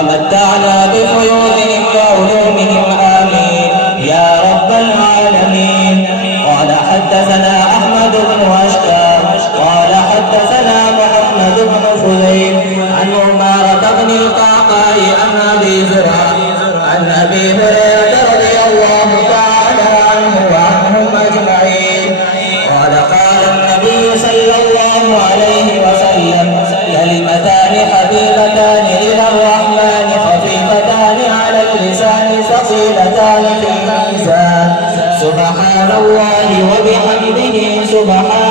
ومتعنا بفيوزهم وعلومهم آمين يا رب العالمين. قال حدثنا أحمد بن أشكام قال حدثنا محمد بن فضيل عن عمارة بن القعقاع عن أبي زرعة عن أبي هريرة رضي الله تعالى عنه وعنهم أجمعين قال قال النبي صلى الله عليه وسلم كلمتان حبيبتان إلى الرحمن خفيفتان على اللسان ثقيلتان في الميزان سبحان الله وبحمده سبحان